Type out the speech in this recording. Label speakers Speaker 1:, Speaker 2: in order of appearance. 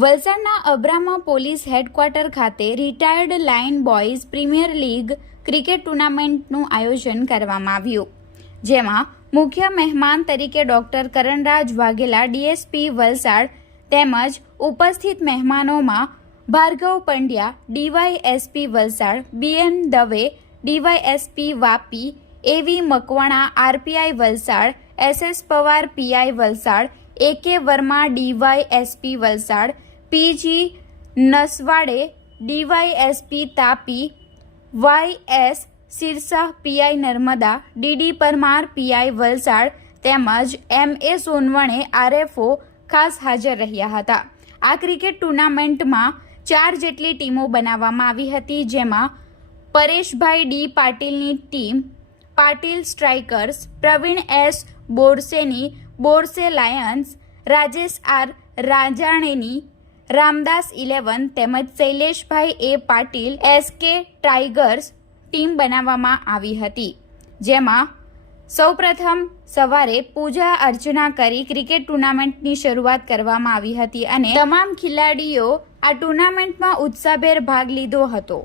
Speaker 1: વલસાડના Abrama police headquarter ખાતે retired lion boys premier league cricket ટુર્નામેન્ટનું આયોજન કરવામાં આવ્યું. જેમાં મુખ્ય મહેમાન તરીકે ડોક્ટર કરણરાજ વાઘેલા, ડીએસપી વલસાડ તેમજ ઉપસ્થિત મહેમાનોમાં Bhargav Pandya, DYSP Valsad, B N Dave, DYSP Vapi, A V Makwana, RPI Valsad, S S Pawar, PI Valsad, A K Verma, DYSP Valsad P G Naswade DYSP Tapi, Y S Sirsa PI Narmada, D D Parmar PI Valsad તેમજ M એ સોનવણે RFO ખાસ હાજર રહ્યા હતા. આ cricket ટુર્નામેન્ટમાં ચાર જેટલી ટીમો બનાવવામાં આવી હતી, જેમાં પરેશભાઈ ડી પાટીલની team, Patil strikers, Pravin S બોરસેની, Borse lions, Rajesh R રાજાણેની રામદાસ ઇલેવન તેમજ Shaileshbhai A Patil S K tigers team બનાવવામાં આવી હતી, જેમાં સૌપ્રથમ સવારે પૂજા અર્ચના કરી ક્રિકેટ ટુર્નામેન્ટની શરૂઆત કરવામાં આવી હતી અને તમામ ખેલાડીઓ આ ટુર્નામેન્ટમાં ઉત્સાહભેર ભાગ લીધો હતો.